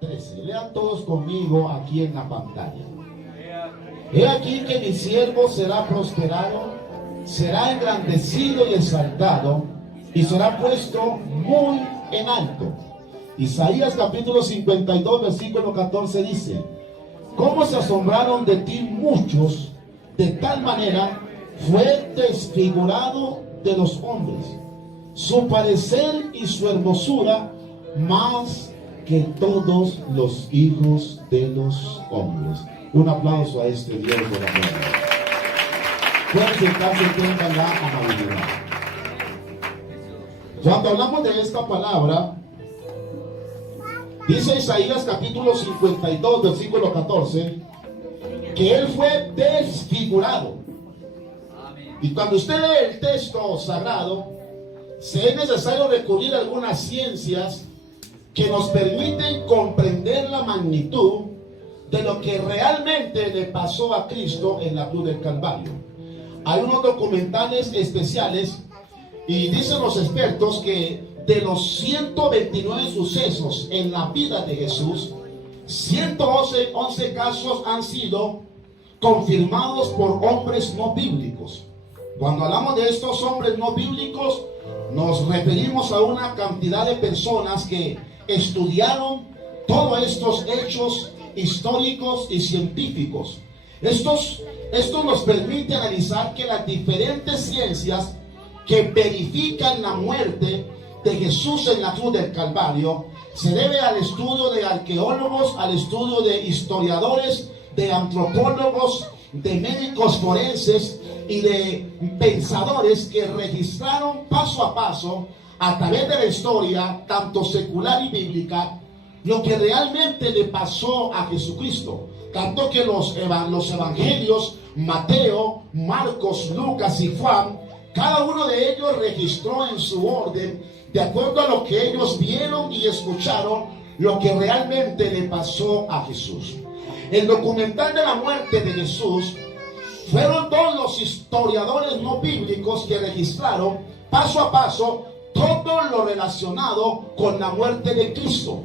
13. Lean todos conmigo aquí en la pantalla. He aquí que mi siervo será prosperado, será engrandecido y exaltado, y será puesto muy en alto. Isaías capítulo 52, versículo 14 dice: ¿cómo se asombraron de ti muchos? De tal manera fue desfigurado de los hombres, su parecer y su hermosura más que todos los hijos de los hombres. Un aplauso a este Dios de la gloria. Pueden sentarse y tengan la amabilidad. Cuando hablamos de esta palabra, dice Isaías capítulo 52, versículo 14, que él fue desfigurado. Y cuando usted lee el texto sagrado, se es necesario recurrir a algunas ciencias que nos permiten comprender la magnitud de lo que realmente le pasó a Cristo en la cruz del Calvario. Hay unos documentales especiales y dicen los expertos que de los 129 sucesos en la vida de Jesús, 111 casos han sido confirmados por hombres no bíblicos. Cuando hablamos de estos hombres no bíblicos, nos referimos a una cantidad de personas que estudiaron todos estos hechos históricos y científicos. Esto nos permite analizar que las diferentes ciencias que verifican la muerte de Jesús en la cruz del Calvario se debe al estudio de arqueólogos, al estudio de historiadores, de antropólogos, de médicos forenses y de pensadores que registraron paso a paso, a través de la historia, tanto secular y bíblica, lo que realmente le pasó a Jesucristo. Tanto que los evangelios, Mateo, Marcos, Lucas y Juan, cada uno de ellos registró en su orden, de acuerdo a lo que ellos vieron y escucharon, lo que realmente le pasó a Jesús. El documental de la muerte de Jesús fueron todos los historiadores no bíblicos que registraron paso a paso todo lo relacionado con la muerte de Cristo.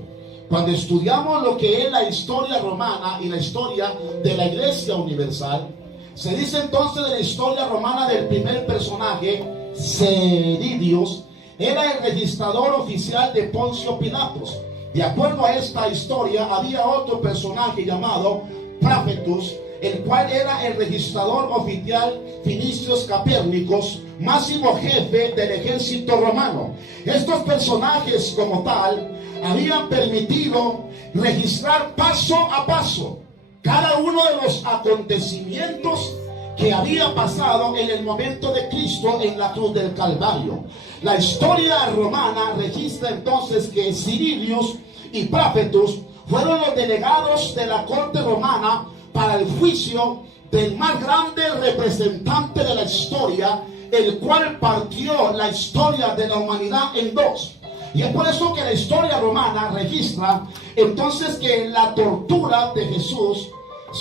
Cuando estudiamos lo que es la historia romana y la historia de la Iglesia Universal, se dice entonces de la historia romana del primer personaje, Ceridios, era el registrador oficial de Poncio Pilatos. De acuerdo a esta historia, había otro personaje llamado Praefectus, el cual era el registrador oficial Finicios Capérnicos, máximo jefe del ejército romano. Estos personajes como tal habían permitido registrar paso a paso cada uno de los acontecimientos que había pasado en el momento de Cristo en la cruz del Calvario. La historia romana registra entonces que Ciridius y Praefectus fueron los delegados de la corte romana para el juicio del más grande representante de la historia, el cual partió la historia de la humanidad en dos. Y es por eso que la historia romana registra entonces que la tortura de Jesús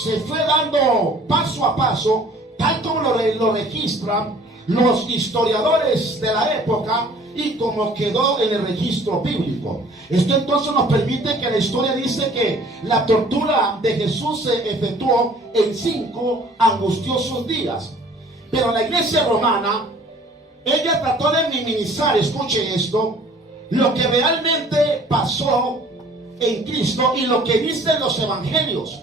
se fue dando paso a paso, tal como lo registran los historiadores de la época y como quedó en el registro bíblico. Esto entonces nos permite que la historia dice que la tortura de Jesús se efectuó en 5 angustiosos días. Pero la iglesia romana, ella trató de minimizar, escuche esto, lo que realmente pasó en Cristo y lo que dicen los evangelios.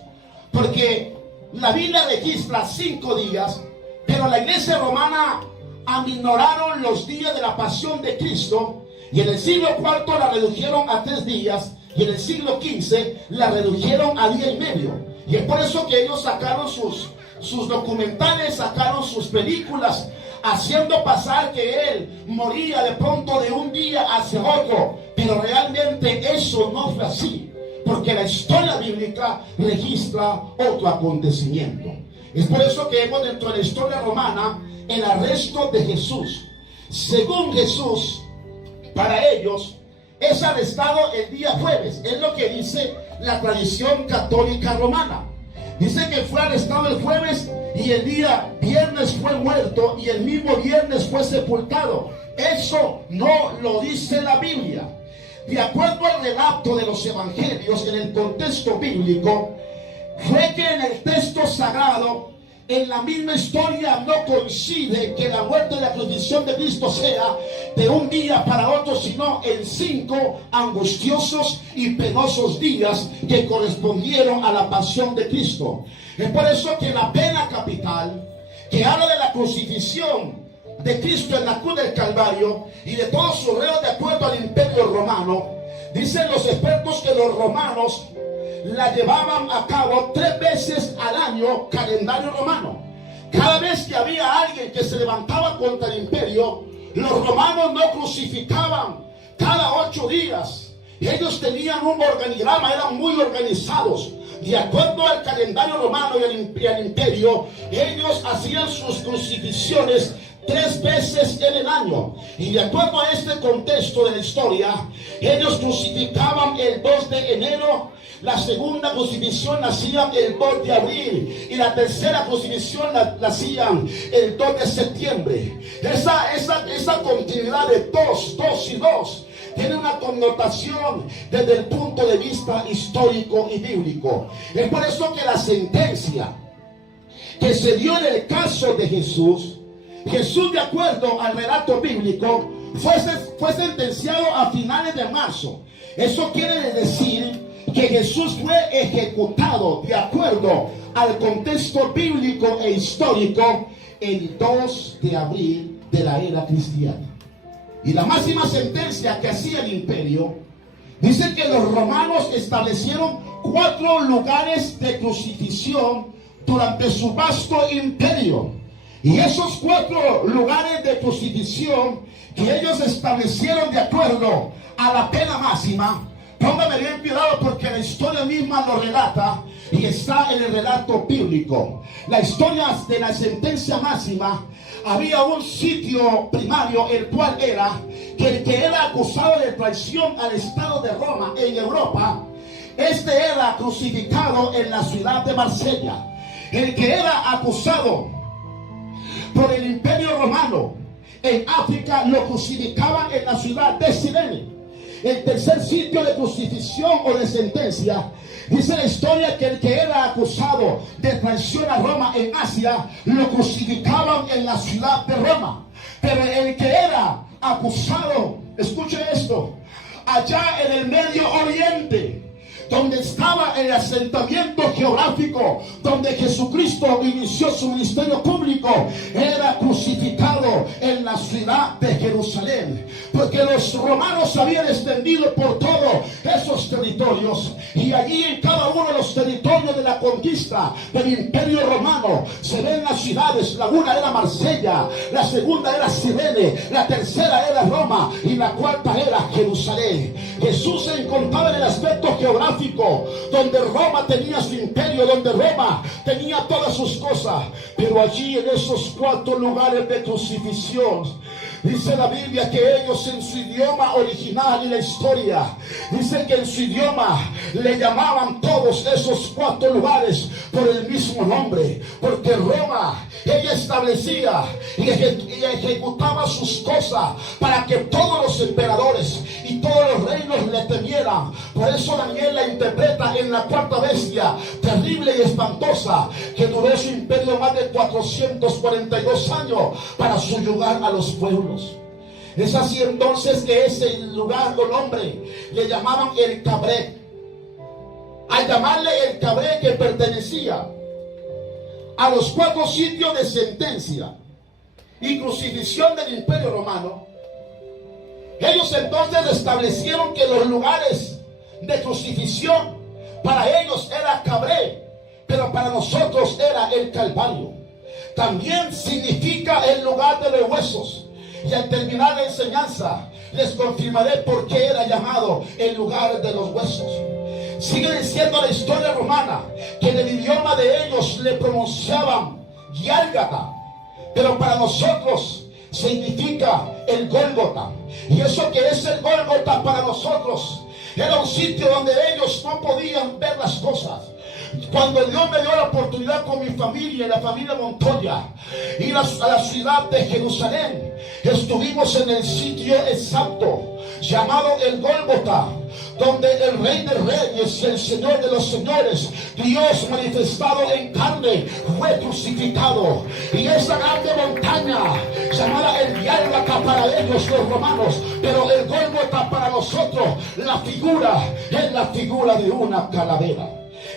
Porque la Biblia registra 5 días, pero la iglesia romana aminoraron los días de la pasión de Cristo, y en el siglo IV la redujeron a 3 días, y en el siglo XV la redujeron a día y medio. Y es por eso que ellos sacaron sus documentales, sacaron sus películas, haciendo pasar que él moría de pronto de un día hacia otro. Pero realmente eso no fue así, porque la historia bíblica registra otro acontecimiento. Es por eso que vemos dentro de la historia romana el arresto de Jesús. Según Jesús, para ellos es arrestado el día jueves. Es lo que dice la tradición católica romana. Dice que fue arrestado el jueves y el día viernes fue muerto y el mismo viernes fue sepultado. Eso no lo dice la Biblia. de acuerdo al relato de los evangelios en el contexto bíblico, fue que en el texto sagrado, en la misma historia, no coincide que la muerte y la crucifixión de Cristo sea de un día para otro, sino en 5 angustiosos y penosos días que correspondieron a la pasión de Cristo. Es por eso que la pena capital, que habla de la crucifixión de Cristo en la cruz del Calvario y de todos sus reos de acuerdo al imperio romano, dicen los expertos que los romanos la llevaban a cabo 3 veces al año, calendario romano. Cada vez que había alguien que se levantaba contra el imperio, los romanos no crucificaban cada 8 días. Ellos tenían un organigrama, eran muy organizados. De acuerdo al calendario romano y al imperio, ellos hacían sus crucifixiones 3 veces en el año. Y de acuerdo a este contexto de la historia, ellos crucificaban el 2 de enero, la segunda crucifixión la hacían el 2 de abril y la tercera crucifixión la hacían el 2 de septiembre. Esa continuidad de 2 y 2 tiene una connotación desde el punto de vista histórico y bíblico. Es por eso que la sentencia que se dio en el caso de Jesús, de acuerdo al relato bíblico, fue sentenciado a finales de marzo. Eso quiere decir que Jesús fue ejecutado de acuerdo al contexto bíblico e histórico el 2 de abril de la era cristiana. Y la máxima sentencia que hacía el imperio dice que los romanos establecieron 4 lugares de crucifixión durante su vasto imperio. Y esos 4 lugares de crucifixión que ellos establecieron de acuerdo a la pena máxima, póngame bien cuidado porque la historia misma lo relata y está en el relato bíblico. La historia de la sentencia máxima, había un sitio primario, el cual era que el que era acusado de traición al Estado de Roma en Europa, este era crucificado en la ciudad de Marsella. El que era acusado por el imperio romano en África lo crucificaban en la ciudad de Cirene. El tercer sitio de crucifixión o de sentencia, dice la historia que el que era acusado de traición a Roma en Asia lo crucificaban en la ciudad de Roma. Pero el que era acusado, escuche esto, allá en el Medio Oriente, donde estaba el asentamiento geográfico donde Jesucristo inició su ministerio público, era crucificado en la ciudad de Jerusalén, porque los romanos habían extendido por todos esos territorios, y allí en cada uno de los territorios de la conquista del imperio romano se ven las ciudades. La una era Marsella, la segunda era Cirene, la tercera era Roma y la cuarta era Jerusalén. Jesús se encontraba en el aspecto geográfico donde Roma tenía su imperio, donde Roma tenía todas sus cosas, pero allí en esos 4 lugares de crucifixión, dice la Biblia que ellos en su idioma original y la historia, dice que en su idioma le llamaban todos esos 4 lugares por el mismo nombre, porque Roma, ella establecía y ejecutaba sus cosas para que todos los emperadores y todos los reinos le temieran. Por eso Daniel la interpreta en la 4ª bestia, terrible y espantosa, que duró su imperio más de 442 años para subyugar a los pueblos. Es así entonces que ese lugar o nombre le llamaban el Cabré. Al llamarle el Cabré, que pertenecía a los 4 sitios de sentencia y crucifixión del imperio romano, ellos entonces establecieron que los lugares de crucifixión para ellos era Cabré, pero para nosotros era el Calvario. También significa el lugar de los huesos. Y al terminar la enseñanza les confirmaré por qué era llamado el lugar de los huesos. Sigue diciendo la historia romana que en el idioma de ellos le pronunciaban Gálgata, pero para nosotros significa el Gólgota. Y eso que es el Gólgota para nosotros era un sitio donde ellos no podían ver las cosas, Cuando Dios me dio la oportunidad con mi familia, la familia Montoya, ir a la ciudad de Jerusalén, estuvimos en el sitio exacto llamado el Gólgota, donde el Rey de Reyes y el Señor de los Señores, Dios manifestado en carne, fue crucificado. Y esa grande montaña llamada el Gálgata para ellos los romanos, pero el Gólgota para nosotros, la figura es la figura de una calavera.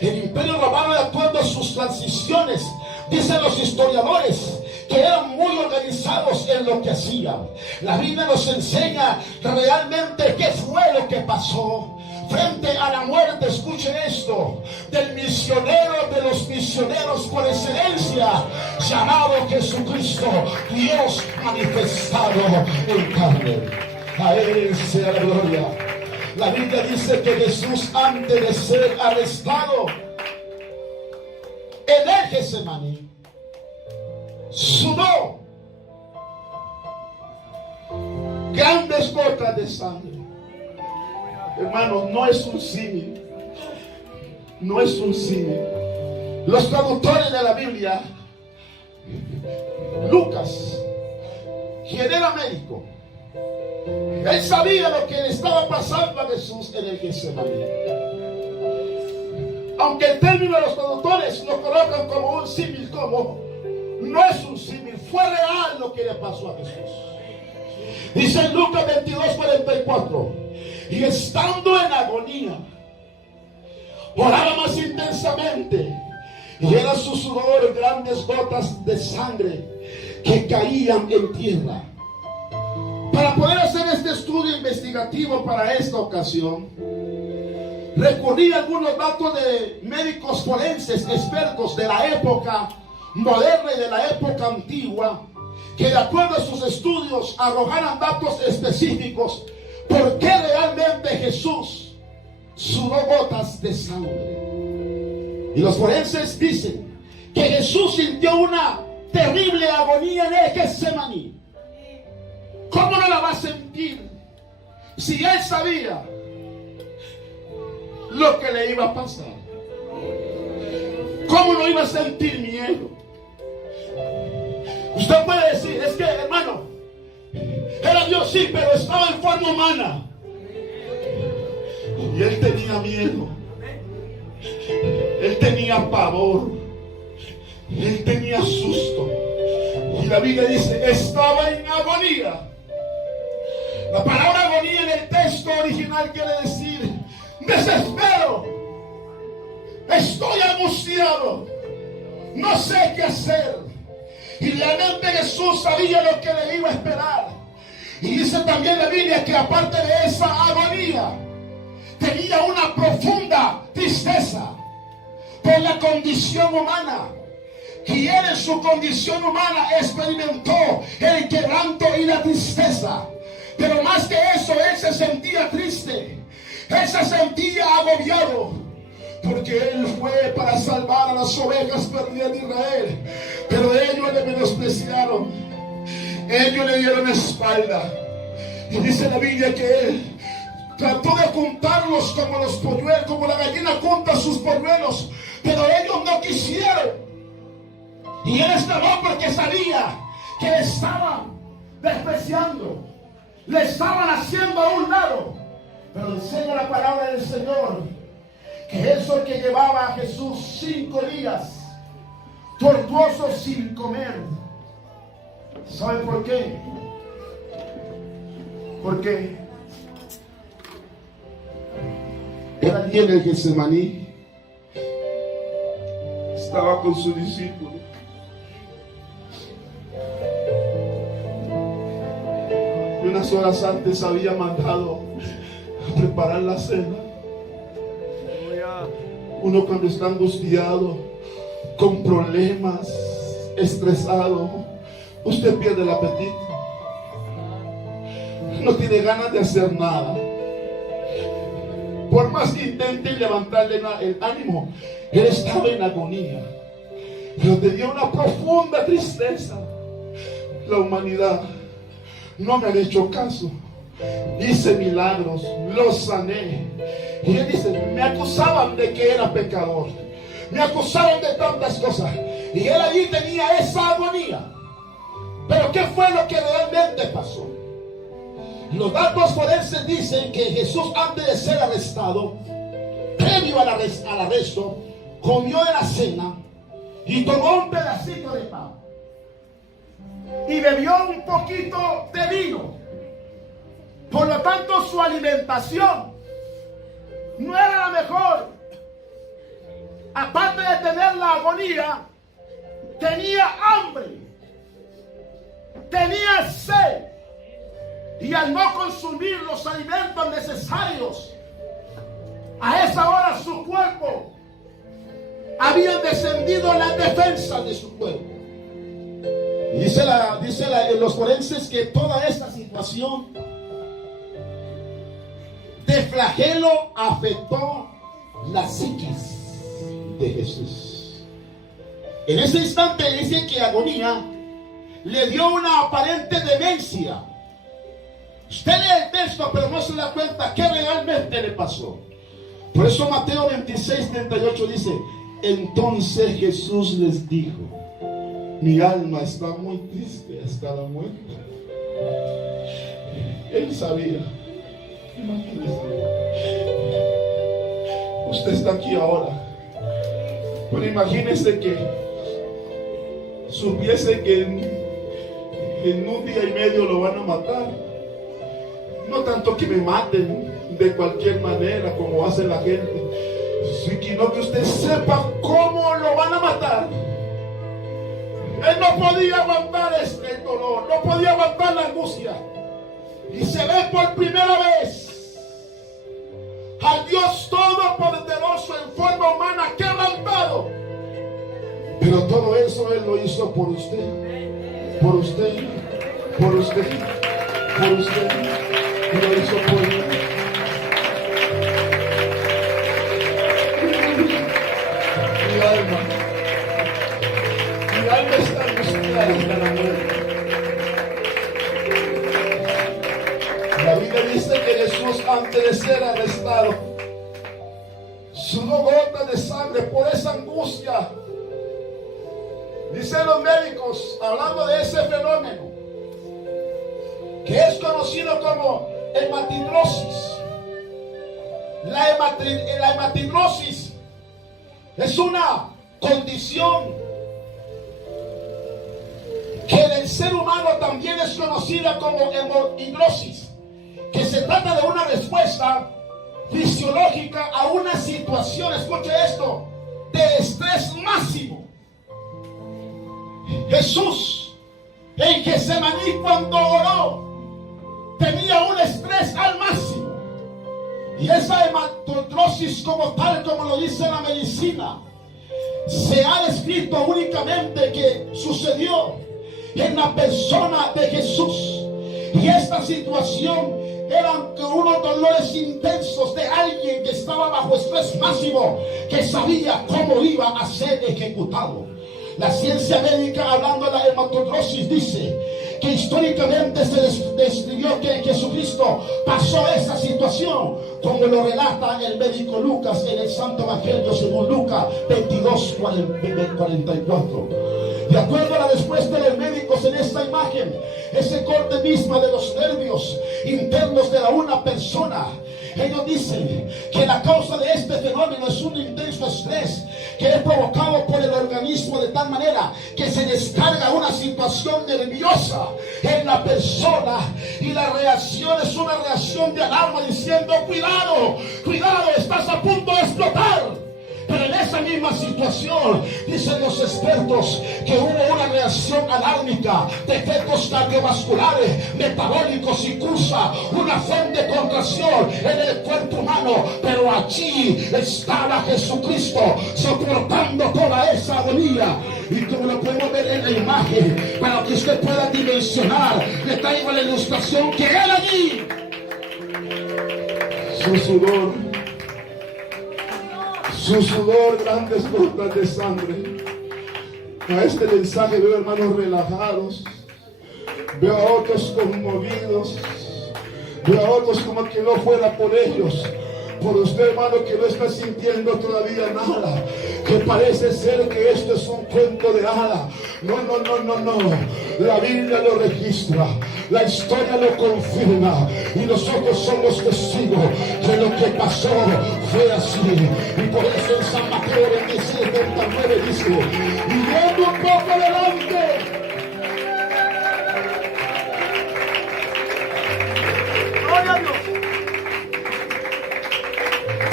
El Imperio Romano, de acuerdo a sus transiciones, dicen los historiadores que eran muy organizados en lo que hacían. La Biblia nos enseña realmente qué fue lo que pasó frente a la muerte. Escuchen esto: del misionero de los misioneros por excelencia, llamado Jesucristo, Dios manifestado en carne. A Él sea la gloria. La Biblia dice que Jesús, antes de ser arrestado en el Getsemaní, sudó grandes gotas de sangre. Hermanos, no es un símil. No es un símil. Los traductores de la Biblia, Lucas, quien era médico, él sabía lo que le estaba pasando a Jesús en el Getsemaní. Aunque el término de los traductores lo colocan como un símil, como no es un símil, fue real lo que le pasó a Jesús. Dice en Lucas 22:44, y estando en agonía, oraba más intensamente, y era su sudor grandes gotas de sangre que caían en tierra. Para poder hacer este estudio investigativo para esta ocasión, recurrí a algunos datos de médicos forenses expertos de la época moderna y de la época antigua, que de acuerdo a sus estudios arrojaran datos específicos por qué realmente Jesús sudó gotas de sangre. Y los forenses dicen que Jesús sintió una terrible agonía en el Getsemaní. ¿Cómo no la va a sentir si él sabía lo que le iba a pasar? ¿Cómo no iba a sentir miedo? Usted puede decir, es que, hermano, era Dios, sí, pero estaba en forma humana. Y él tenía miedo. Él tenía pavor. Él tenía susto. Y la Biblia dice, estaba en agonía. La palabra agonía en el texto original quiere decir desespero. Estoy angustiado. No sé qué hacer. Y realmente Jesús sabía lo que le iba a esperar. Y dice también la Biblia que aparte de esa agonía, tenía una profunda tristeza por la condición humana. Y él en su condición humana experimentó el quebranto y la tristeza. Pero más que eso, él se sentía triste. Él se sentía agobiado. Porque él fue para salvar a las ovejas perdidas de Israel. Pero ellos le menospreciaron. Ellos le dieron espalda. Y dice la Biblia que él trató de juntarlos como los polluelos, como la gallina junta sus polluelos. Pero ellos no quisieron. Y él exclamó porque sabía que le estaban despreciando. Le estaban haciendo a un lado. Pero enseña la palabra del Señor que eso que llevaba a Jesús 5 días tortuosos sin comer. ¿Sabe por qué? Porque era allí en el Getsemaní. Estaba con su discípulo. Y unas horas antes había mandado a preparar la cena. Uno cuando está angustiado, con problemas, estresado, usted pierde el apetito. No tiene ganas de hacer nada. Por más que intente levantarle el ánimo, él estaba en agonía. Pero tenía una profunda tristeza. La humanidad no me han hecho caso. Hice milagros, los sané. Y él dice, me acusaban de que era pecador. me acusaron de tantas cosas. Y él allí tenía esa agonía. Pero ¿qué fue lo que realmente pasó? Los datos forenses dicen que Jesús, antes de ser arrestado, previo al arresto, comió de la cena y tomó un pedacito de pan y bebió un poquito de vino. Por lo tanto, su alimentación no era la mejor. Aparte de tener la agonía, tenía hambre, tenía sed, y al no consumir los alimentos necesarios, a esa hora su cuerpo había descendido las defensas de su cuerpo. Y dice los forenses que toda esta situación de flagelo afectó la psiquis de Jesús. En ese instante dice que agonía le dio una aparente demencia. Usted lee el texto, pero no se da cuenta qué realmente le pasó. Por eso Mateo 26:38 dice: entonces Jesús les dijo, mi alma está muy triste hasta la muerte. Él sabía. Imagínese, usted está aquí ahora, pero imagínese que supiese que en un día y medio lo van a matar. No tanto que me maten de cualquier manera como hace la gente, sino que usted sepa cómo lo van a matar. Él no podía aguantar el dolor, no podía aguantar la angustia. Y se ve por primera vez al Dios Todopoderoso en forma humana quebrantado. Pero todo eso Él lo hizo por usted, por usted, por usted, por usted. Y lo hizo por mí. Mi alma está angustiada hasta la muerte. La Biblia dice que Jesús, antes de ser arrestado, sudó gotas de sangre por esa angustia. Dicen los médicos, hablando de ese fenómeno, que es conocido como hematidrosis. La hematidrosis es una condición que en el ser humano también es conocida como hemodrosis, que se trata de una respuesta fisiológica a una situación, escuche esto, de estrés máximo. Jesús en Getsemaní, cuando oró, tenía un estrés al máximo. Y esa hematidrosis, como tal como lo dice la medicina, se ha descrito únicamente que sucedió en la persona de Jesús. Y esta situación eran unos dolores intensos de alguien que estaba bajo estrés máximo, que sabía cómo iba a ser ejecutado. La ciencia médica, hablando de la hematidrosis, dice que históricamente se describió que en Jesucristo pasó esa situación, como lo relata el médico Lucas en el Santo Evangelio según Lucas 22:44. De acuerdo a la respuesta de los médicos en esta imagen, ese corte misma de los nervios internos de una persona, ellos dicen que la causa de este fenómeno es un intenso estrés que es provocado por el organismo, de tal manera que se descarga una situación nerviosa en la persona, y la reacción es una reacción de alarma diciendo: cuidado, cuidado, estás a punto de explotar. Pero en esa misma situación, dicen los expertos, que hubo una reacción alármica de efectos cardiovasculares, metabólicos, y cursa una fuente de contracción en el cuerpo humano. Pero allí estaba Jesucristo soportando toda esa agonía. Y como lo podemos ver en la imagen, para que usted pueda dimensionar, le traigo la ilustración que él allí, su sudor, grandes gotas de sangre. A este mensaje veo hermanos relajados, veo a otros conmovidos, veo a otros como que no fuera por ellos, Por usted, hermano, que no está sintiendo todavía nada, que parece ser que esto es un cuento de hadas. No. La Biblia lo registra, la historia lo confirma, y nosotros somos testigos que lo que pasó fue así. Y por eso en San Mateo 26:39 dice: y yendo un poco adelante, gloria a Dios,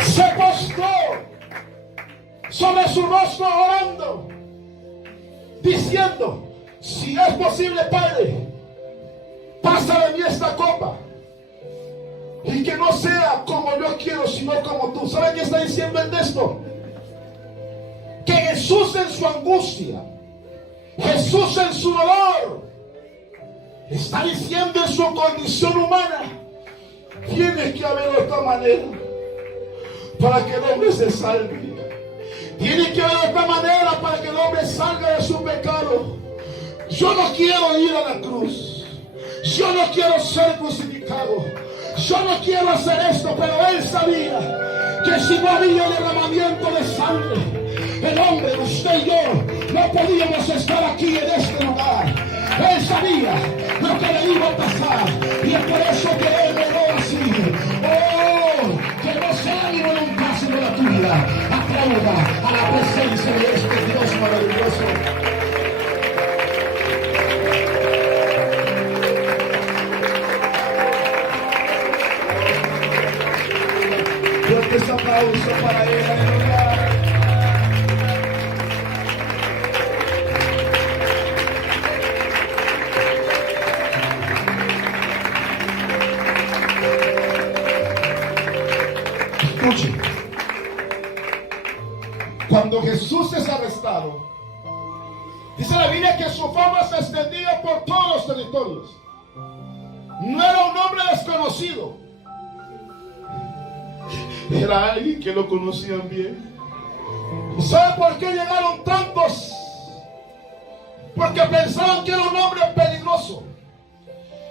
se postró sobre su rostro orando, diciendo: si es posible, Padre, pasa de mí esta copa, y que no sea como yo quiero, sino como tú. ¿Saben qué está diciendo el texto? Que Jesús en su angustia, Jesús en su dolor, está diciendo en su condición humana: tiene que haber otra manera para que el hombre se salve. Tiene que haber otra manera para que el hombre salga de su pecado. Yo no quiero ir a la cruz. Yo no quiero ser crucificado. Yo no quiero hacer esto, pero él sabía que si no había derramamiento de sangre, el hombre, usted y yo, no podíamos estar aquí en este lugar. Él sabía lo que le iba a pasar, y es por eso que él oró así: oh, que no sea mi voluntad sino la tuya. Aplauda a la presencia de este Dios maravilloso. Fuerte ese aplauso para él, aleluya. Escuche, cuando Jesús es arrestado, dice la Biblia que su fama se extendía por todos los territorios. No era un hombre desconocido, era alguien que lo conocían bien. ¿Sabe por qué llegaron tantos? Porque pensaban que era un hombre peligroso.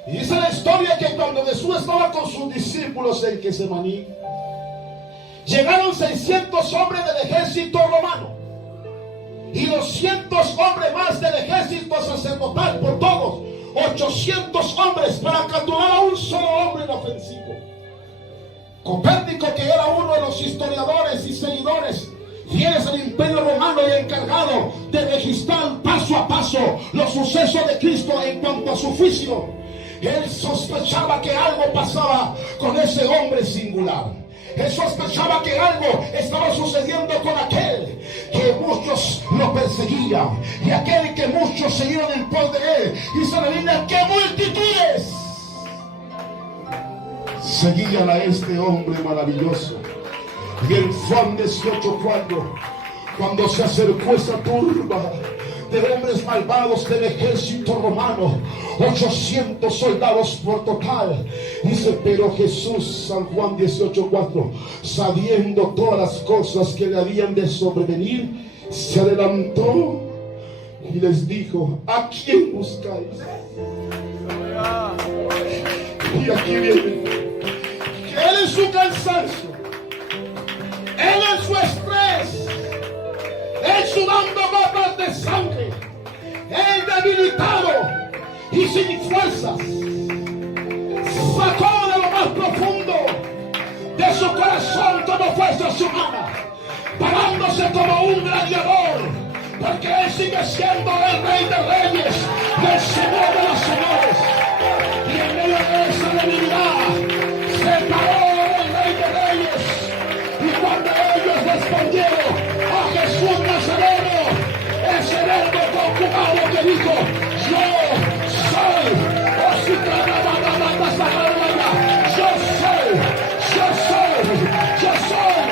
Y dice la historia que cuando Jesús estaba con sus discípulos en Getsemaní, llegaron 600 hombres del ejército romano y 200 hombres más del ejército sacerdotal, por todos 800 hombres para capturar a un solo hombre inofensivo. Copérnico, que era uno de los historiadores y seguidores fieles al Imperio Romano y encargado de registrar paso a paso los sucesos de Cristo en cuanto a su juicio, él sospechaba que algo pasaba con ese hombre singular. Él sospechaba que algo estaba sucediendo con aquel que muchos lo perseguían y aquel que muchos seguían en pos de él. Dice la Biblia que multitudes seguían a este hombre maravilloso. Y en Juan 18:4, cuando se acercó esa turba de hombres malvados del ejército romano, 800 soldados por total, dice: pero Jesús, San Juan 18:4, sabiendo todas las cosas que le habían de sobrevenir, se adelantó y les dijo: ¿a quién buscáis? Y aquí viene él en su cansancio, él en su estrés, él sudando gotas de sangre, él debilitado y sin fuerzas, sacó de lo más profundo de su corazón toda fuerza humana, parándose como un gladiador, porque él sigue siendo el Rey de Reyes, el Señor de los Señores. Y en medio de esa debilidad se paró el Rey de Reyes, y cuando ellos respondieron a Jesús Nazareno, ese verbo conjugado que dijo: yo soy, o si yo soy, yo soy, yo soy.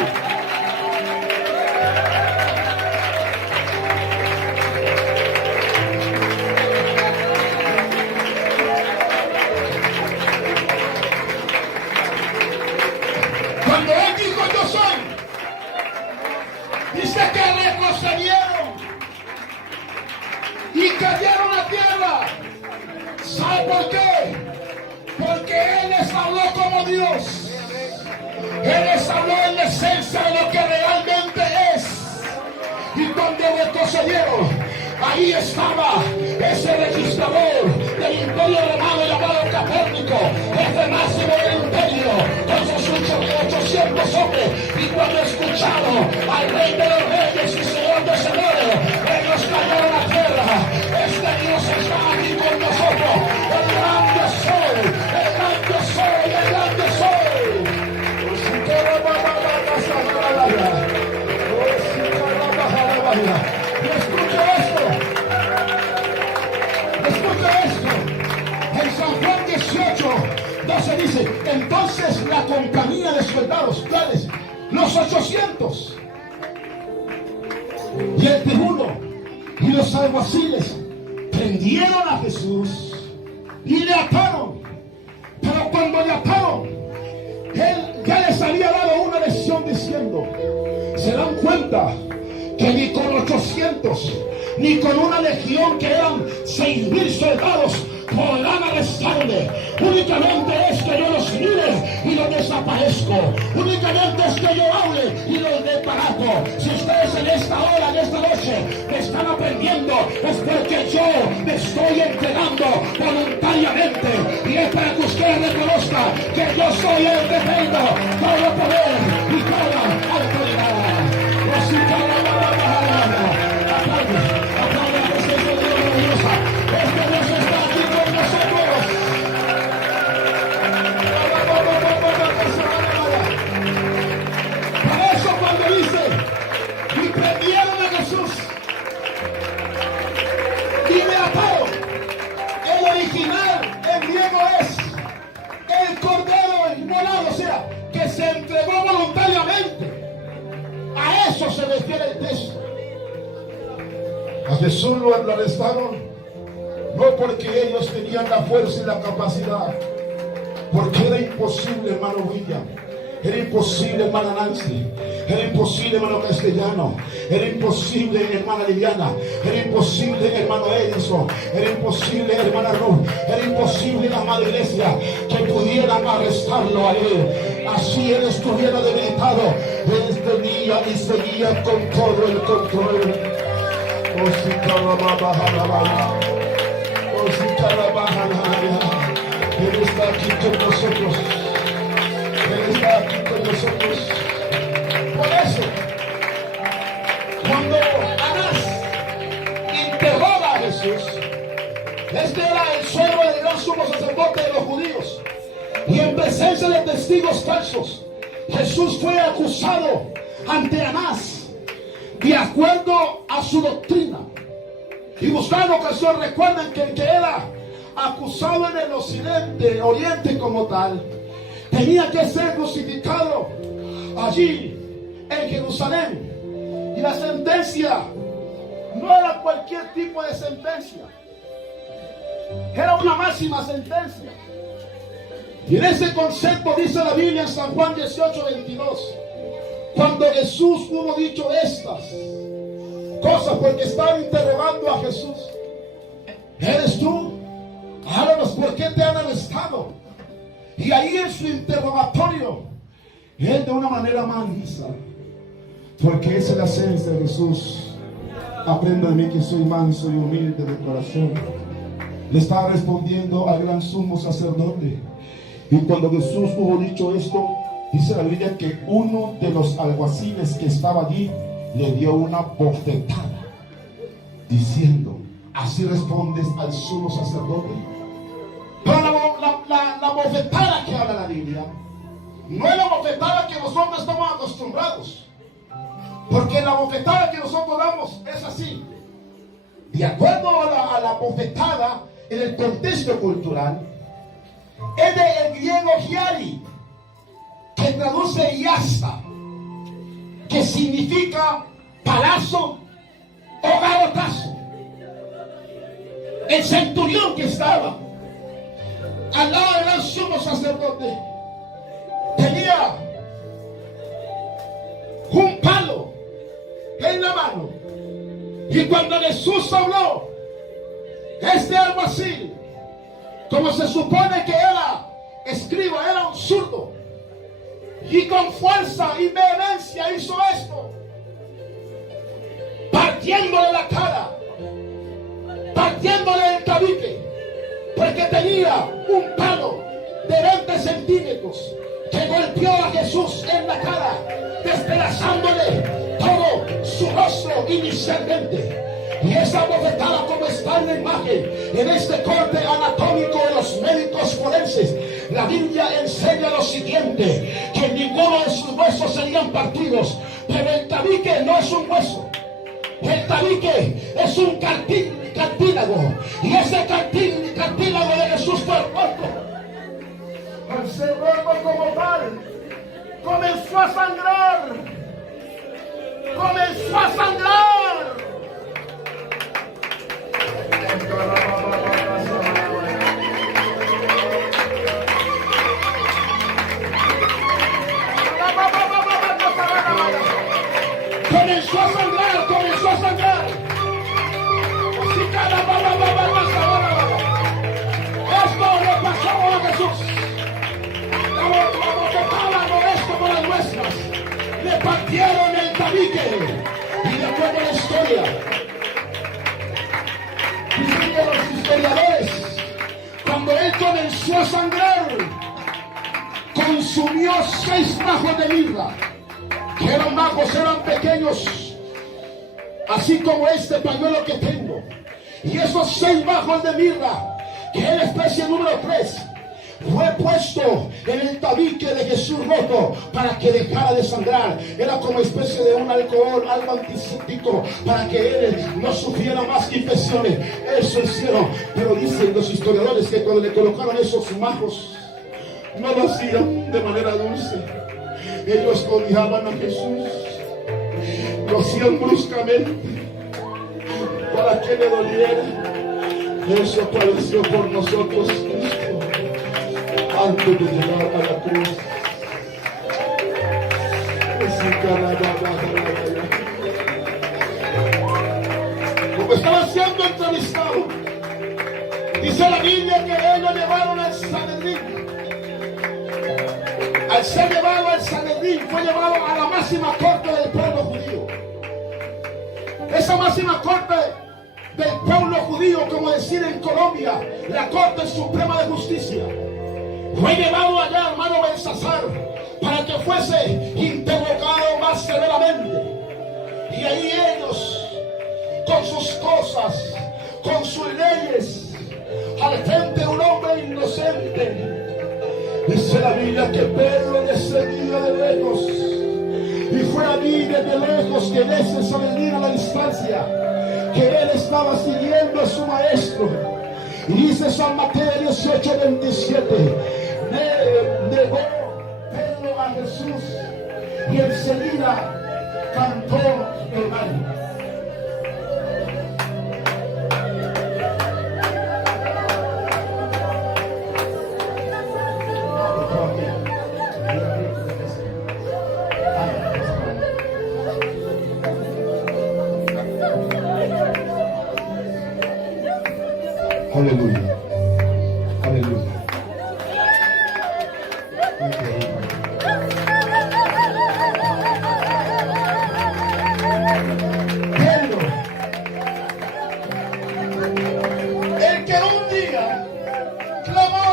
Cuando él dijo yo soy, dice que retrocedieron y cayeron a tierra. ¿Sabe por qué? Porque él les habló como Dios. Él les habló en la esencia de lo que realmente es. Y cuando retrocedieron, ahí estaba ese registrador del imperio romano llamado Copérnico, jefe máximo del imperio, con sus 800 hombres. Y cuando escucharon al rey de los reyes y señor de señores, ellos cayeron a tierra. Este Dios está aquí con nosotros. El grande soy, el grande soy, el grande soy. Y escucha esto. Escucha esto. En San Juan 18:12 dice: entonces la compañía de soldados, ¿cuáles? Los 800. Y el tribuno y los alguaciles prendieron a Jesús y le ataron. Pero cuando le ataron, él ya les había dado una lección diciendo: se dan cuenta que ni con 800 ni con una legión que eran 6,000 soldados podrán arrestarme. Únicamente es que yo los mire y los desaparezco. Únicamente es que yo hable y los desbarato. Si ustedes en esta hora, en esta noche, me están aprendiendo, es porque yo me estoy entregando voluntariamente. Y es para que ustedes reconozcan que yo soy el que tengo todo poder y toda autoridad. Aplaude la presencia de Dios gloriosa. Este Dios está aquí con nosotros. Por eso cuando dice: y prendieron a Jesús y le ataron, el original en griego es el cordero inmolado, o sea, que se entregó voluntariamente. A eso se refiere el texto. A Jesús lo arrestaron no porque ellos tenían la fuerza y la capacidad, porque era imposible, hermano William, era imposible, hermana Nancy, era imposible, hermano Castellano, era imposible, hermana Liliana, era imposible, hermano Edison, era imposible, hermana Ruth, era imposible, la madre iglesia, que pudieran arrestarlo a él. Así él estuviera debilitado, él tenía y seguía con todo el control. Él está aquí con nosotros. Él está aquí con nosotros. Por eso, cuando Anás interroga a Jesús, este era el suegro del gran sumo sacerdote de los judíos, y en presencia de testigos falsos, Jesús fue acusado ante Anás de acuerdo a su doctrina. Y buscando ocasión, recuerden que el que era acusado en el occidente, oriente como tal, tenía que ser crucificado allí en Jerusalén. Y la sentencia no era cualquier tipo de sentencia, era una máxima sentencia. Y en ese concepto dice la Biblia en San Juan 18:22, cuando Jesús hubo dicho estas cosas, porque estaban interrogando a Jesús: ¿eres tú? Háblanos, ¿por qué te han arrestado? Y ahí en su interrogatorio, él de una manera mansa, porque esa es la esencia de Jesús: aprenda de mí que soy manso y humilde de corazón. Le estaba respondiendo al gran sumo sacerdote. Y cuando Jesús hubo dicho esto, dice la Biblia que uno de los alguaciles que estaba allí le dio una bofetada, diciendo: ¿así respondes al sumo sacerdote? Pero la bofetada que habla la Biblia no es la bofetada que nosotros estamos acostumbrados, porque la bofetada que nosotros damos es así. De acuerdo a la bofetada en el contexto cultural, es del griego hiari, que traduce yasta, que significa palazo o garrotazo. El centurión que estaba al lado del gran sumo sacerdote tenía un palo en la mano, y cuando Jesús habló, este alguacil, como se supone que era escriba, era un zurdo, Y con fuerza y vehemencia hizo esto, partiéndole la cara, partiéndole el tabique, porque tenía un palo de 20 centímetros que golpeó a Jesús en la cara, despedazándole todo su rostro inicialmente. Y esa bofetada, como está en la imagen, en este corte anatómico de los médicos forenses, la Biblia enseña lo siguiente: que ninguno de sus huesos serían partidos, pero el tabique no es un hueso. El tabique es un cartílago, y ese cartílago de Jesús fue roto. Al ser roto como tal, comenzó a sangrar. Comenzó a sangrar. Comenzó a sangrar, comenzó a sangrar. Esto le pasó a Jesús. Como que pábano es como las nuestras. Le partieron el tabique. Y de acuerdo a la historia, dicen que los historiadores, cuando él comenzó a sangrar, consumió 6 majos de mirra, que eran majos, eran pequeños, así como este pañuelo que tengo. Y esos 6 majos de mirra, que es la especie número 3, fue puesto en el tabique de Jesús roto para que dejara de sangrar. Era como especie de un alcohol, algo antiséptico, para que él no sufriera más infecciones. Eso hicieron. Pero dicen los historiadores que cuando le colocaron esos majos, no lo hacían de manera dulce. Ellos odiaban a Jesús, lo hacían bruscamente para que le doliera. Eso padeció por nosotros Cristo antes de llegar a la cruz. Como estaba siendo entrevistado, dice la Biblia que él lo llevaron al Sanedrín. Al ser llevado al Sanedrín, fue llevado a la máxima corte del pueblo judío. Esa máxima corte del pueblo judío, como decir en Colombia, la Corte Suprema de Justicia, fue llevado allá, hermano Belsasar, para que fuese interrogado más severamente. Y ahí ellos, con sus cosas, con sus leyes, al frente de un hombre inocente. Dice la Biblia que Pedro descendía de lejos, y fue a mí desde lejos que veces a venir a la distancia, que él estaba siguiendo a su maestro. Y dice San Mateo 18:27, negó Pedro a Jesús y enseguida cantó el gallo. Aleluya, aleluya. Pedro, el que un día clamó: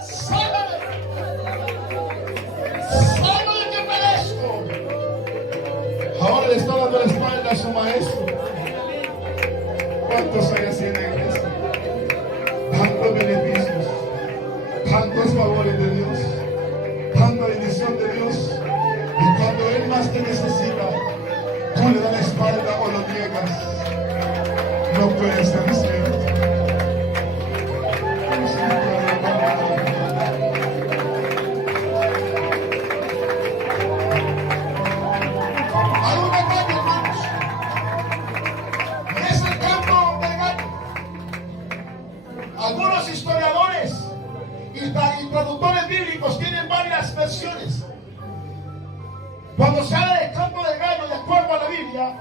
sálvame, sálvame que perezco, ahora le está dando la espalda a su maestro. ¿Cuántos hay así en la iglesia? Tantos beneficios, tantos favores de Dios, tanta bendición de Dios, y cuando Él más te necesita, tú le das la espalda o lo niegas. No puede ser cierto. Hay un engaño, hermanos, y es el campo del engaño. Algunos historiadores y traductores bíblicos tienen varias versiones. Cuando se habla del canto del gallo, de acuerdo a la Biblia,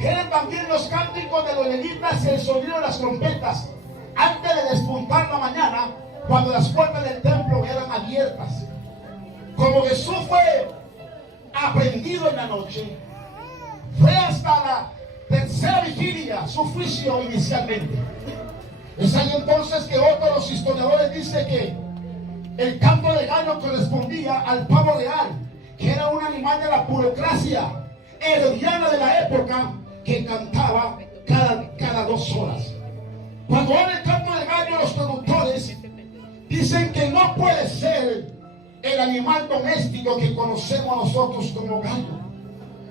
eran también los cánticos de los levitas y el sonido de las trompetas antes de despuntar la mañana, cuando las puertas del templo eran abiertas, como cuando Jesús fue aprehendido en la noche, fue hasta la tercera vigilia su juicio inicialmente. Es ahí entonces que otro de los historiadores dice que el canto de gallo correspondía al pavo real, que era un animal de la burocracia herodiana de la época que cantaba cada 2 horas. Cuando oyen el canto de gallo, los traductores dicen que no puede ser el animal doméstico que conocemos nosotros como gallo,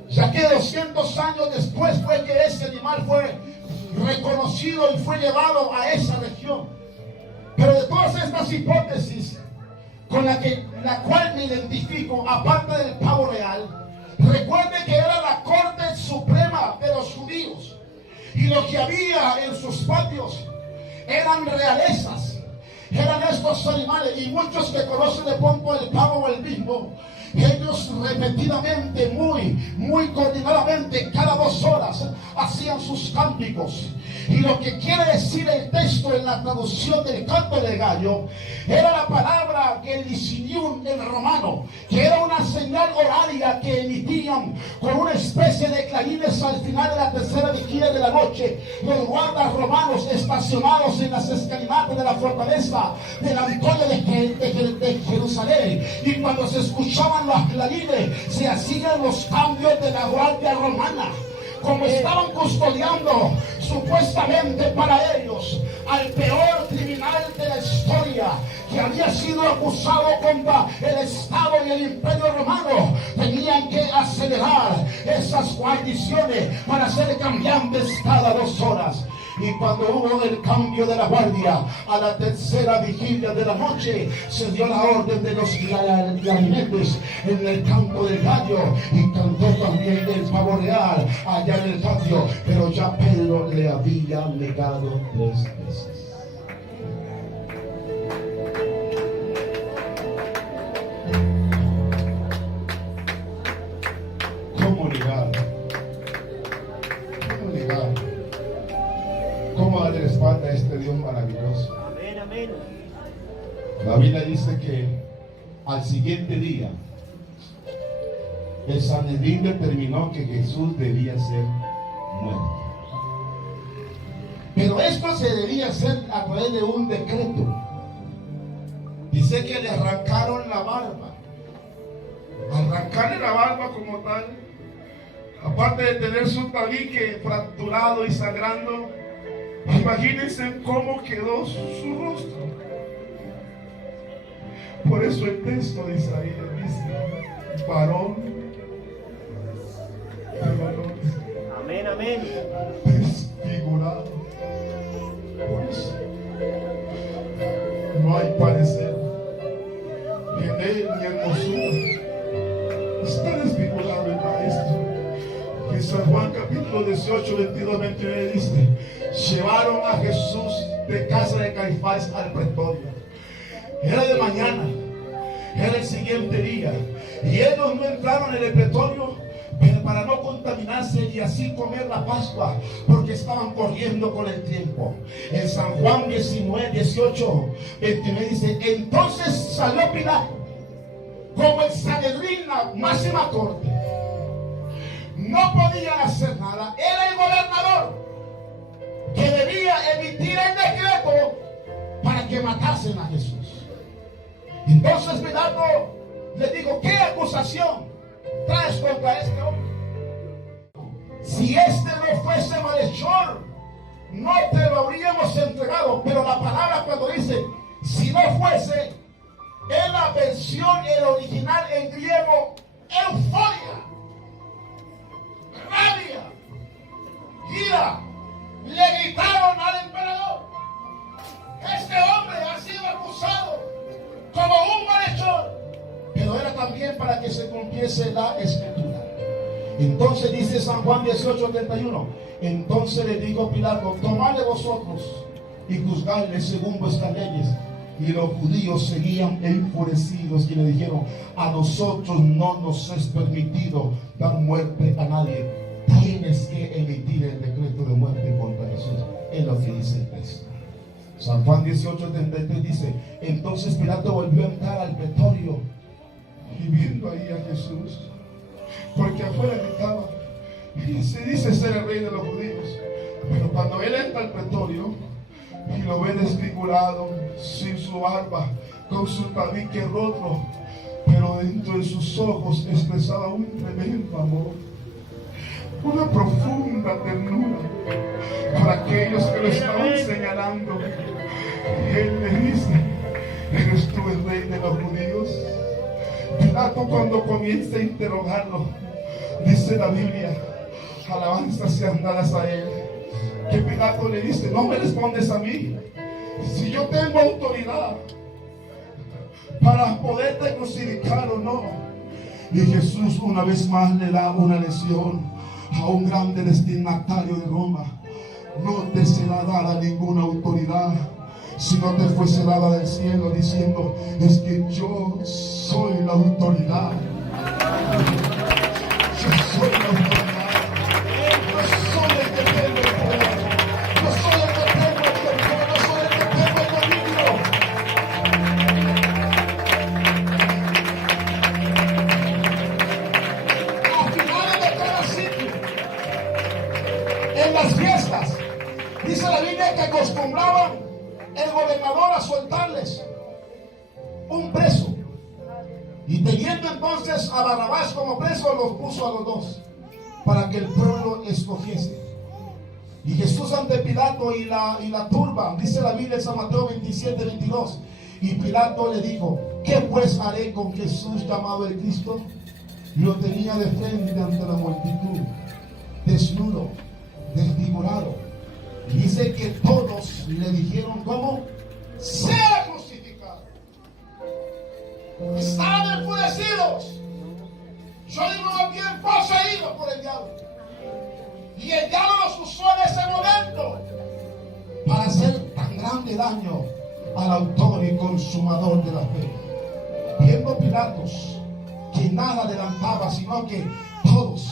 ya que 200 años después fue que ese animal fue reconocido y fue llevado a esa región. Pero de todas estas hipótesis con la cual me identifico, aparte del pavo real, recuerde que era la corte suprema de los judíos, y lo que había en sus patios eran realezas, eran estos animales. Y muchos que conocen de pronto el pavo o el bimbo, ellos repetidamente, muy coordinadamente, cada 2 horas hacían sus cánticos. Y lo que quiere decir el texto en la traducción del canto del gallo era la palabra Gelisinium en romano, que era una señal horaria que emitían con una especie de clarines al final de la tercera vigilia de la noche los guardas romanos estacionados en las escalinatas de la fortaleza del Antonio de Jerusalén. Y cuando se escuchaban los clarines, se hacían los cambios de la guardia romana, como estaban custodiando supuestamente para ellos al peor criminal de la historia, que había sido acusado contra el Estado y el Imperio Romano. Tenían que acelerar esas guarniciones para ser cambiantes cada 2 horas. Y cuando hubo el cambio de la guardia a la tercera vigilia de la noche, se dio la orden de los clarinetes en el canto del gallo, y cantó también el pavo real allá en el patio. Pero ya Pedro le había negado 3 veces. ¿Cómo negar? ¿Cómo negar? ¿Cómo darle la espalda a este Dios maravilloso? Amén, amén. La Biblia dice que al siguiente día el Sanedrín determinó que Jesús debía ser muerto. Pero esto se debía hacer a través de un decreto. Dice que le arrancaron la barba. Arrancarle la barba como tal, aparte de tener su tabique fracturado y sangrando, imagínense cómo quedó su rostro. Por eso el texto de Isaías dice: varón de valores. Amén, amén. Desfigurado. Por eso no hay parecer en él ni hermosura. Está desfigurado el maestro. En San Juan capítulo 18, 22, 29 dice: llevaron a Jesús de casa de Caifás al pretorio. Era de mañana, era el siguiente día, y ellos no entraron en el pretorio para no contaminarse y así comer la Pascua, porque estaban corriendo con el tiempo. En San Juan 19, 18, 29 dice: entonces salió Pilato, como el Sanedrín, la máxima corte, no podían hacer nada. Era el gobernador que debía emitir el decreto para que matasen a Jesús. Entonces Pilato le dijo: ¿qué acusación traes contra este hombre? Si este no fuese malhechor, no te lo habríamos entregado. Pero la palabra cuando dice si no fuese, es la versión, el original en griego, euforia, rabia, ira. Le gritaron al emperador: este hombre ha sido acusado como un malhechor. Pero era también para que se cumpliese la escritura. Entonces dice San Juan 18:31: entonces le dijo Pilato: tomadle vosotros y juzgadle según vuestras leyes. Y los judíos seguían enfurecidos y le dijeron: a nosotros no nos es permitido dar muerte a nadie. Tienes que emitir el decreto de muerte contra Jesús. Es lo que dice el texto. San Juan 18:33 dice: entonces Pilato volvió a entrar al pretorio y viendo ahí a Jesús, porque afuera gritaba, y se dice ser el rey de los judíos, pero cuando él entra al pretorio y lo ve desfigurado, sin su barba, con su tabique roto, pero dentro de sus ojos expresaba un tremendo amor, una profunda ternura para aquellos que lo estaban señalando. Y él le dice, ¿eres tú el rey de los judíos? Pilato, cuando comienza a interrogarlo, dice la Biblia, alabanzas sean dadas a él, que Pilato le dice, no me respondes a mí, si yo tengo autoridad para poderte crucificar o no. Y Jesús una vez más le da una lección a un grande destinatario de Roma. No te será dada ninguna autoridad, sino te fue dada del cielo, diciendo, es que yo soy la autoridad. Yo soy la autoridad. Yo soy el que tengo el poder. Yo soy el que tengo el control. Yo soy el que tengo el dominio. A finales de cada sitio, en las fiestas, dice la Biblia que acostumbraban el gobernador a soltarles un preso, y teniendo entonces a Barrabás como preso, los puso a los dos para que el pueblo escogiese. Y Jesús ante Pilato y la turba, dice la Biblia en San Mateo 27:22, y Pilato le dijo, ¿qué pues haré con Jesús llamado el Cristo? Y lo tenía de frente ante la multitud, desnudo, desfigurado. Y dice que todos le dijeron, ¿cómo? ¡Sea crucificado! Estaban enfurecidos. Yo digo más bien poseídos por el diablo. Y el diablo los usó en ese momento para hacer tan grande daño al autor y consumador de la fe. Viendo Pilatos que nada adelantaba, sino que todos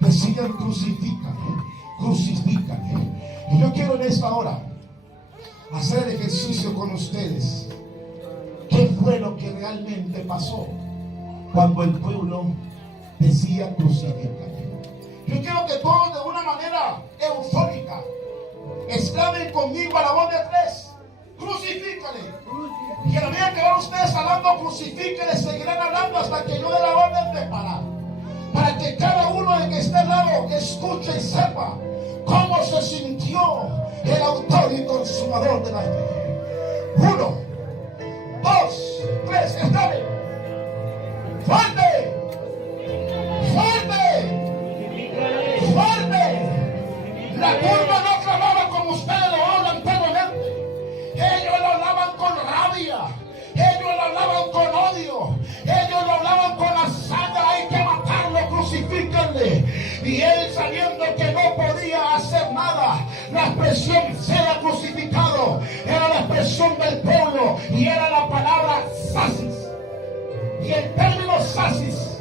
decían crucifícame. Y yo quiero en esta hora hacer el ejercicio con ustedes. ¿Qué fue lo que realmente pasó cuando el pueblo decía crucifícame? Yo quiero que todos de una manera eufórica exclamen conmigo a la voz de tres, crucifícale. Y a la medida que van ustedes hablando crucifícale, seguirán hablando hasta que yo dé la orden de parar, para que cada uno de que esté al lado escuche y sepa cómo se sintió el autor y consumador de la fe. 1, 2, 3, está bien. ¡Fuerte! ¡Fuerte! ¡Fuerte! La turba no clamaba como ustedes lo hablan antiguamente. Ellos lo hablaban con rabia. Ellos lo hablaban con odio. Ellos lo hablaban con la sangre. Hay que matarlo, crucifíquenle. Y él, sabiendo que no podía hacer nada, la expresión sea crucificado era la expresión del pueblo y era la palabra sasis. Y el término sasis,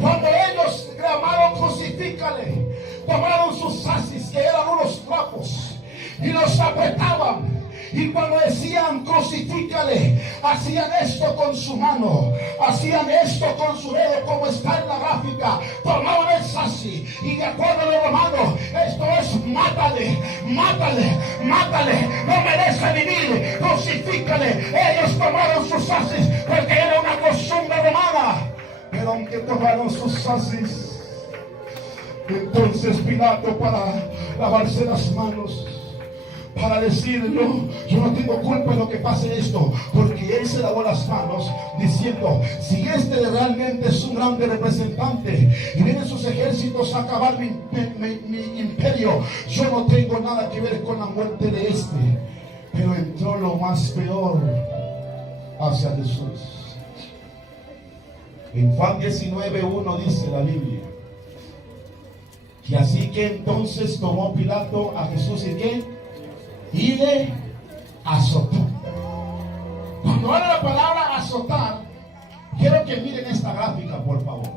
cuando ellos clamaron crucifícale, tomaron sus sasis, que eran unos trapos, y los apretaban. Y cuando decían crucifícale, hacían esto con su mano, hacían esto con su dedo, como está en la gráfica. Tomaban el sasi y de acuerdo a los romanos, esto es mátale, mátale, mátale, no merece vivir, crucifícale. Ellos tomaron sus sasis porque era una costumbre romana. Pero aunque tomaron sus sasis, entonces Pilato, para lavarse las manos, para decir, yo no tengo culpa en lo que pase esto, porque él se lavó las manos diciendo, si este realmente es un grande representante y vienen sus ejércitos a acabar mi imperio, yo no tengo nada que ver con la muerte de este. Pero entró lo más peor hacia Jesús. En Juan 19:1 dice la Biblia, y así que entonces tomó Pilato a Jesús y ¿qué? Y le azotó. Cuando habla la palabra azotar, quiero que miren esta gráfica, por favor.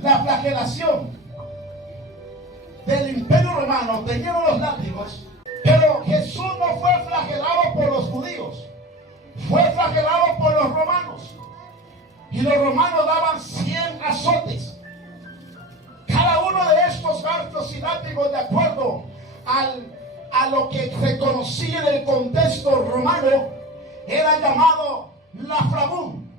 La flagelación del Imperio Romano tenían los látigos, pero Jesús no fue flagelado por los judíos, fue flagelado por los romanos. y los romanos daban 100 azotes. Cada uno de estos garfios y látigos, de acuerdo a lo que se conocía en el contexto romano, era llamado la flagún.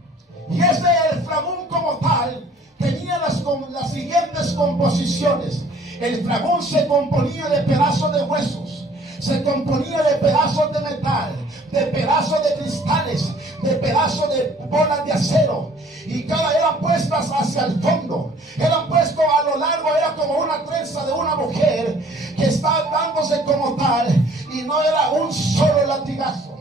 Y el flagún como tal tenía las siguientes composiciones. El flagún se componía de pedazos de huesos, se componía de pedazos de metal, de pedazos de cristales, de pedazos de bolas de acero, y cada eran puestas hacia el fondo, eran puestos a lo largo, era como una trenza de una mujer que estaba dándose como tal, y no era un solo latigazo.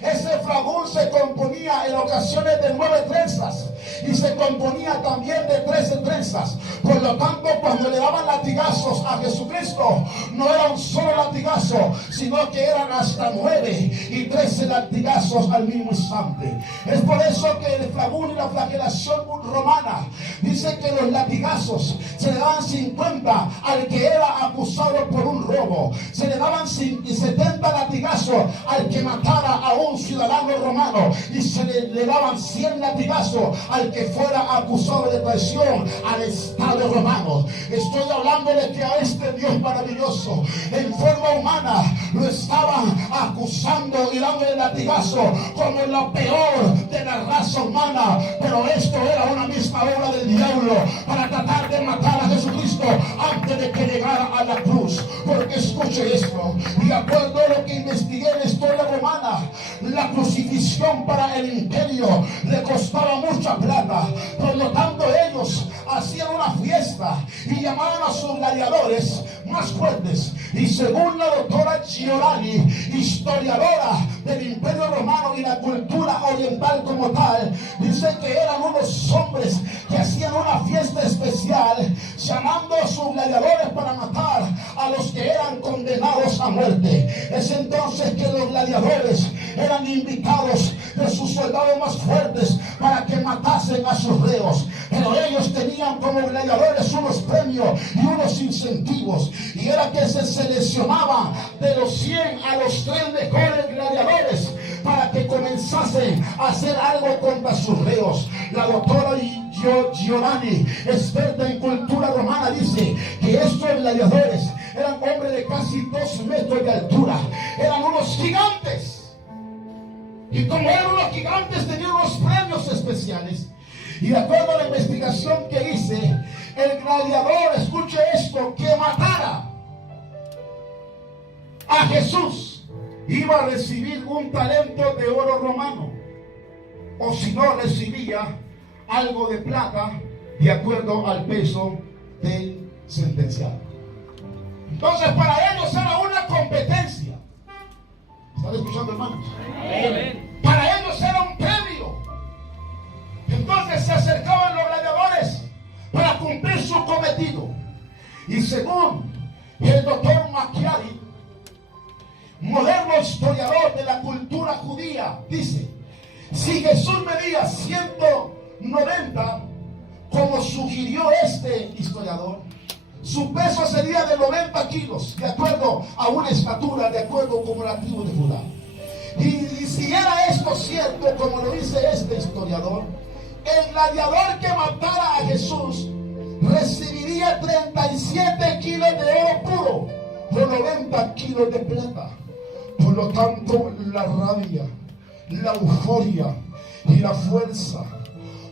Ese flagún se componía en ocasiones de 9 trenzas y se componía también de 13 trenzas. Por lo tanto, cuando le daban latigazos a Jesucristo, no era un solo latigazo, sino que eran hasta 9 y 13 latigazos al mismo instante. Es por eso que el flagún y la flagelación romana dice que los latigazos se le daban 50 al que era acusado por un robo, se le daban 70 latigazos al que matara a un ciudadano romano, y se le daban 100 latigazos al que fuera acusado de traición al Estado romano. Estoy hablando de que a este Dios maravilloso, en forma humana, lo estaban acusando y dándole latigazo como lo peor de la raza humana. Pero esto era una misma obra del diablo para tratar de matar a Jesucristo antes de que llegara a la cruz. Porque escuche esto, y de acuerdo a lo que investigué en la historia romana, la crucifixión para el imperio le costaba mucha plata. Por lo tanto, ellos hacían una fiesta y llamaban a sus gladiadores más fuertes. Y según la doctora Giordani, historiadora del imperio romano y la cultura oriental como tal, dice que eran unos hombres que hacían una fiesta especial, llamando a sus gladiadores para matar a los que eran condenados a muerte. Es entonces que los gladiadores eran invitados de sus soldados más fuertes para que matasen a sus reos. Pero ellos tenían como gladiadores unos premios y unos incentivos, y era que se seleccionaban de los 100 a los 3 mejores gladiadores para que comenzasen a hacer algo contra sus reos. La doctora Giordani, experta en cultura romana, dice que estos gladiadores eran hombres de casi 2 metros de altura, eran unos gigantes. Y como eran unos gigantes, tenían unos premios especiales. Y de acuerdo a la investigación que hice, el gladiador, escuche esto, que matara a Jesús iba a recibir un talento de oro romano, o si no, recibía algo de plata de acuerdo al peso del sentenciado. Entonces, para ellos era una competencia. ¿Están escuchando, hermanos? Amén. Para ellos era un premio. Entonces se acercaban los gladiadores para cumplir su cometido. Y según el doctor Macchiari, moderno historiador de la cultura judía, dice: si Jesús medía 190, como sugirió este historiador, su peso sería de 90 kilos, de acuerdo a una estatura, de acuerdo con la tribu de Judá. Y si era esto cierto, como lo dice este historiador, el gladiador que matara a Jesús recibiría 37 kilos de oro puro por 90 kilos de plata. Por lo tanto, la rabia, la euforia y la fuerza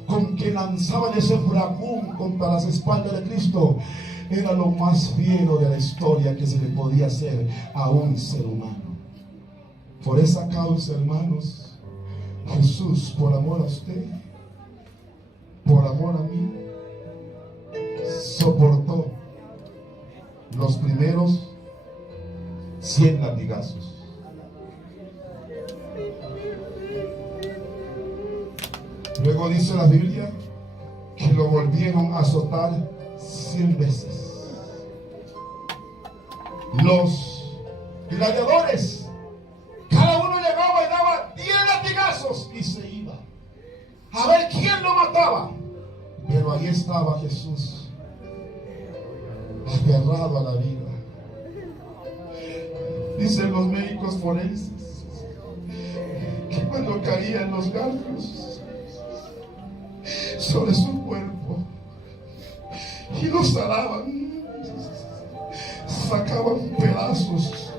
con que lanzaban ese flagún contra las espaldas de Cristo era lo más fiero de la historia que se le podía hacer a un ser humano. Por esa causa, hermanos, Jesús, por amor a usted, por amor a mí, soportó los primeros 100 latigazos. Luego dice la Biblia que lo volvieron a azotar 100 veces. Los gladiadores, cada uno llegaba y daba 10 latigazos y se iba a ver quién lo mataba. Pero ahí estaba Jesús, aferrado a la vida. Dicen los médicos forenses que cuando caían los garfios, sobre su cuerpo y lo sanaban. Sacaban pedazos.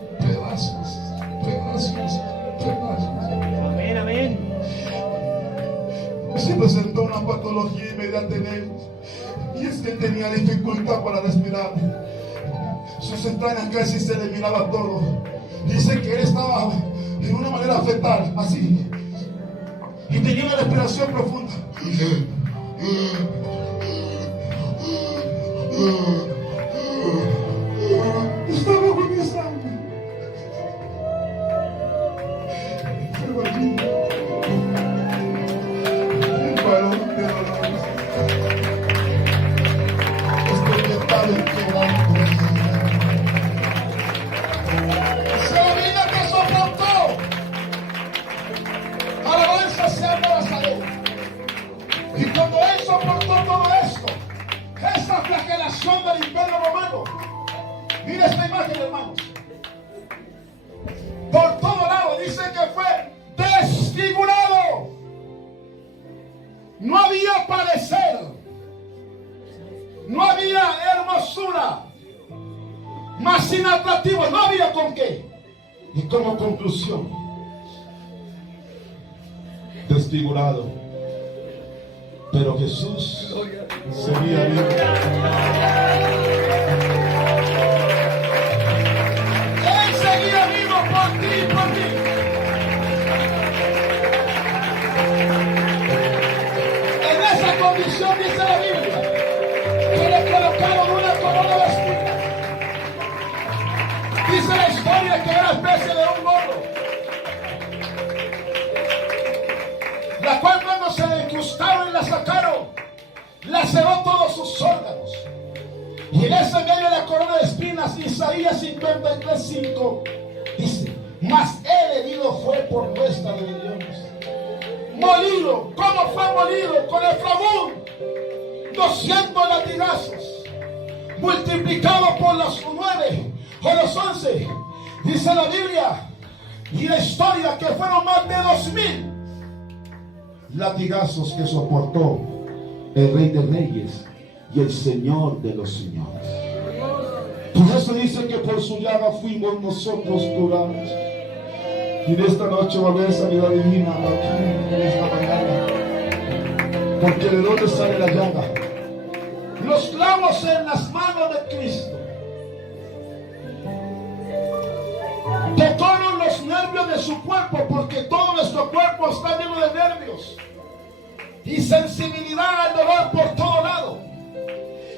Amén, amén. Se presentó una patología inmediata en él, y es que él tenía dificultad para respirar. Sus entrañas casi se le miraba todo. Dice que él estaba de una manera fetal, así, y tenía una respiración profunda. Estaba agonizando. Pero allí, el varón de dolores, experimentaba el quebranto. Sabía que soportó. Alabanza sea para salud. Y cuando él soportó todo esto, esa flagelación del imperio romano, mira esta imagen, hermanos. Por todo lado dice que fue desfigurado. No había parecer, no había hermosura, más inatractivo, no había con qué. Y como conclusión, desfigurado, pero Jesús seguía vivo. Él seguía vivo por ti y por mí. En esa condición dice la Biblia que le colocaron una corona de espinas. Dice la historia que era especie de un gorro, la cual cuando se le incrustaron y la sacaron, laceró todos sus órganos. Y en ese medio de la corona de espinas, Isaías 53:5 dice: mas él herido fue por nuestras rebeliones, molido. ¿Cómo fue molido? Con el fragún, 200 latigazos, multiplicado por los 9 o los 11. Dice la Biblia y la historia que fueron más de 2000 Latigazos que soportó el Rey de Reyes y el Señor de los Señores. Por eso dice que por su llaga fuimos nosotros curados. Y en esta noche va a haber sanidad divina aquí en esta mañana. Porque de dónde sale la llaga. los clavos en las manos de Cristo tocaron los nervios de su cuerpo, porque todo nuestro cuerpo está lleno de nervios y sensibilidad al dolor por todo lado.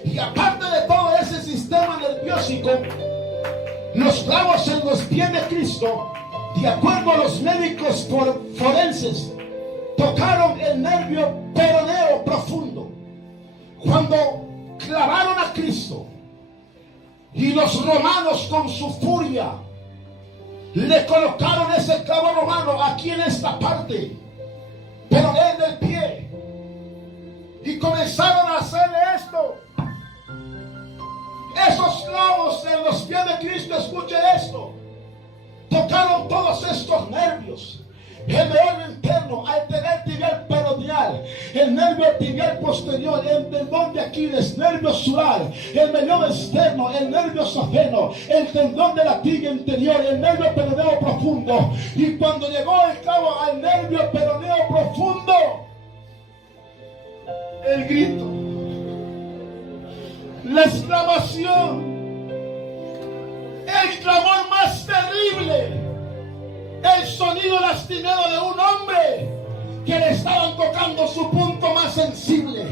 Y aparte de todo ese sistema nerviósico, los clavos en los pies de Cristo, de acuerdo a los médicos forenses, tocaron el nervio peroneo profundo. Cuando clavaron a Cristo y los romanos con su furia le colocaron ese clavo romano aquí en esta parte, pero en el pie, y comenzaron a hacerle esto. Esos clavos en los pies de Cristo, escuche esto, tocaron todos estos nervios. El nervio interno, arterial tibial peroneal, el nervio tibial posterior, el tendón de Aquiles, nervio sural, el melón externo, el nervio safeno, el tendón de la tibia interior, el nervio peroneo profundo. Y cuando llegó el clavo al nervio peroneo profundo, el grito, la exclamación, el clamor más terrible, el sonido lastimero de un hombre que le estaban tocando su punto más sensible,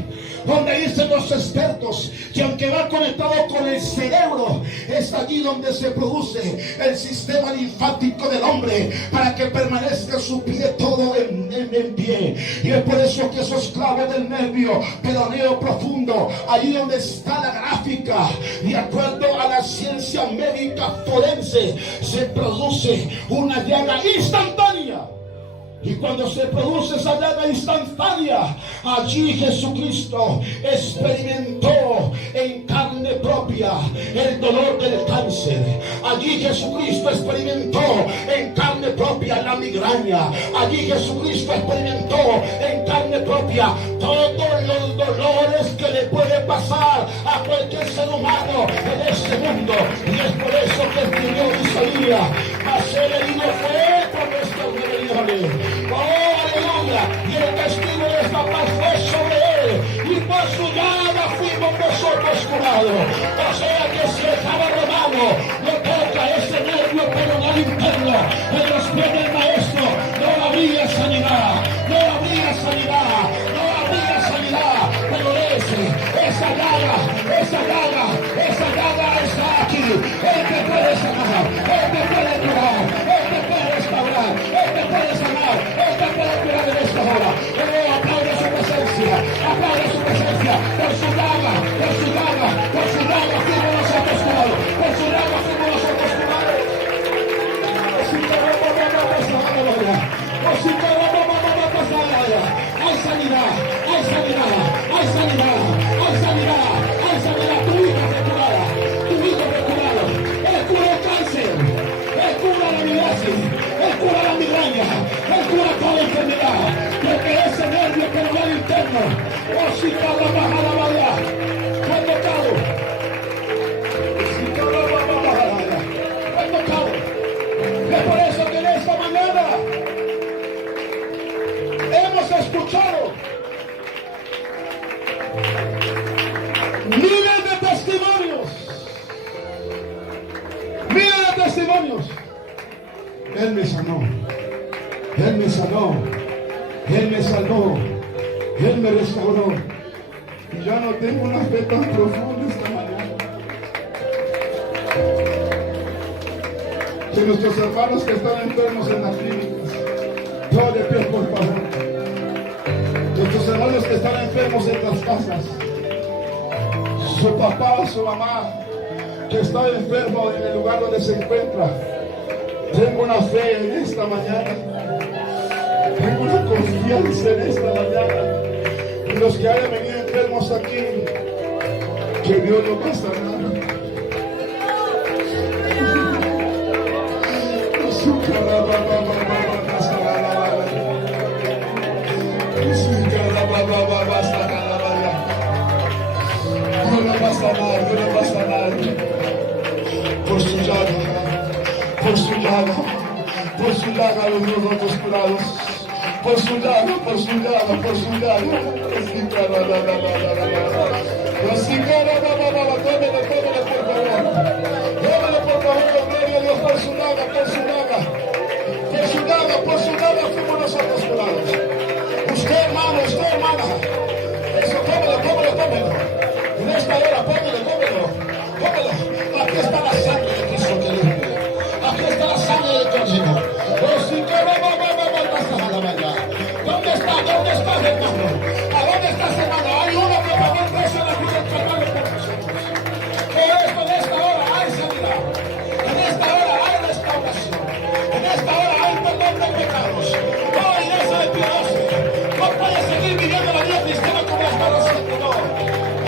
donde dicen los expertos que aunque va conectado con el cerebro, es allí donde se produce el sistema linfático del hombre para que permanezca su pie todo en pie. Y es por eso que esos clavos del nervio peroneo profundo, allí donde está la gráfica, de acuerdo a la ciencia médica forense, se produce una llaga instantánea. Y cuando se produce esa llaga instantánea, allí Jesucristo experimentó en carne propia el dolor del cáncer. Allí Jesucristo experimentó en carne propia la migraña. Allí Jesucristo experimentó en carne propia todos los dolores que le puede pasar a cualquier ser humano en este mundo. Y es por eso que escribió Isaías: mas el herido fue por nuestras rebeliones. Oh, aleluya. Y el castigo de esta paz fue sobre él, y por su llaga fuimos nosotros curados. O sea que si el romano no toca ese nervio peronal interno en los pies del maestro, no habría sanidad, no habría sanidad, no habría sanidad. Pero esa llaga está aquí. Él te puede sanar, él te puede curar, él te puede restaurar, él te puede sanar, él te puede curar en esta hora. Pero aplaude su presencia, aplaude su presencia. Por su llaga fuimos nosotros curados, por su llaga fuimos nosotros curados. Hay sanidad, hay sanidad, hay sanidad, hay sanidad, hay sanidad. Tu hijo fue curada, tu hijo fue curado. Él cura el cáncer, él cura la migraña, él cura la migraña, él cura toda enfermedad. Porque ese nervio peronal interno, oh, si cada baja la valla, fue tocado. Es por eso que en esta mañana hemos escuchado miles de testimonios. Miles de testimonios. Él me sanó. Él me sanó. Él me salvó. Él me restauró. Y ya no tengo una fe tan profunda esta mañana. Que nuestros hermanos que están enfermos en las clínicas, todo de pie, por favor. Nuestros hermanos que están enfermos en las casas, su papá, su mamá, que está enfermo en el lugar donde se encuentra. Tengo una fe en esta mañana. Tengo una confianza en esta mañana. Y los que hayan venido enfermos aquí, que Dios los va a sanar. Por su llaga, por su llaga, por su llaga los nosotros curados. Por su llaga, por su llaga, por su llaga. Tómelo por favor, gloria a Dios, por su llaga, por su llaga. Por su llaga fuimos nosotros curados. Usted hermano, usted hermana, eso, tómelo. En esta hora, póngalo. Aquí está la sangre de Cristo que limpia. Aquí está la sangre del Cordero. ¿Dónde está, hermano? ¿A dónde estás, hermano? Hay uno que pagó el precio de la cruz del Calvario por nosotros. Por esto, en esta hora hay sanidad. En esta hora hay restauración. En esta hora hay perdón de pecados. Oh, iglesia de piadoso, no puedes seguir viviendo la vida cristiana como la estás haciendo, no.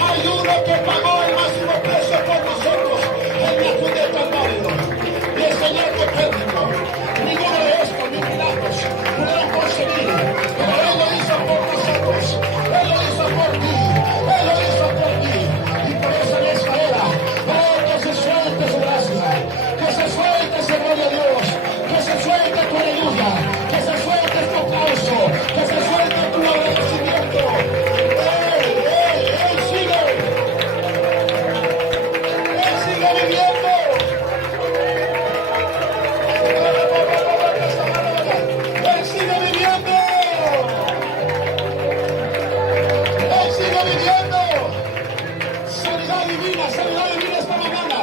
Hay uno que pagó el máximo precio por nosotros en la cruz del Calvario. Y el Señor Copérnico, ninguno de estos ni milagros pudieron conseguir, pero Él lo hizo por nosotros. Él lo hizo por ti. Él lo hizo por ti. Y por eso en esta hora, oh, que se suelte su gracia, que se suelte su gloria a Dios, que se suelte tu aleluya, que se suelte tu aplauso, que se suelte tu agradecimiento. Él sigue viviendo. Él sigue viviendo. Él sigue viviendo. Sanidad divina esta mañana.